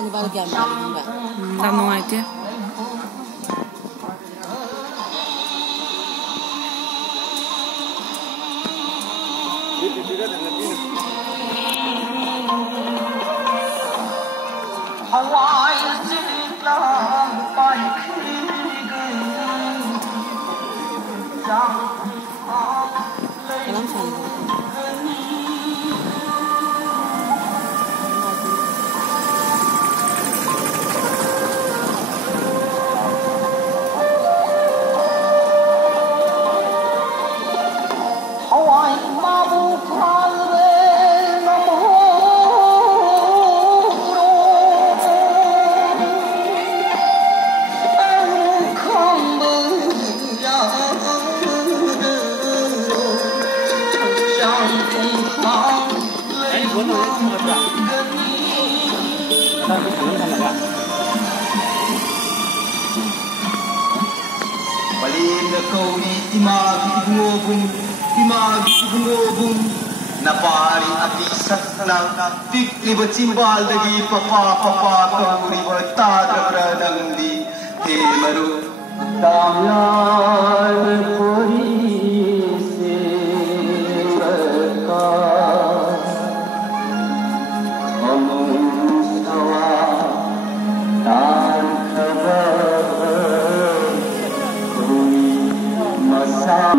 Yam nungaite. Napari api saknang pikli bacimbal dagi papa kauri bertadra nang di temaru tamlan puri se berkas amun sawa dan kabar kui masa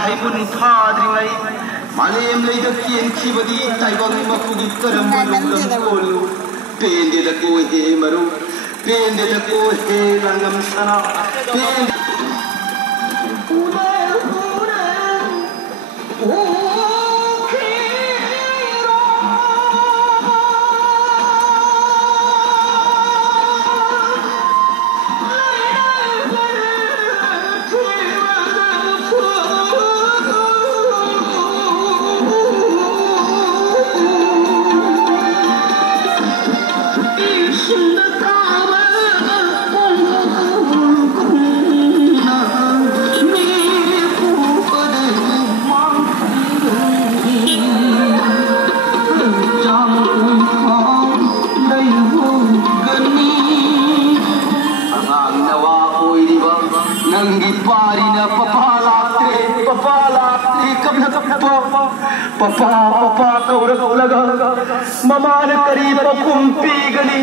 Haibun Padri Malem lay the Kian Kibadi, Taiwan Mafugi Karam, Pende the Go He Maru, Pende the Go He Langamsana, Papa kauraga mama na kari pakumpi gali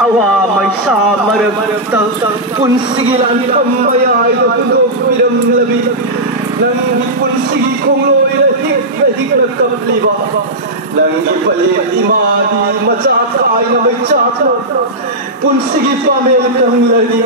awa may samar punsigilan pambayay do piram labi nang punsigi kongloy hik nagkapliba nang ipalit imadi macakay na may chakno punsigi pamel kang lagi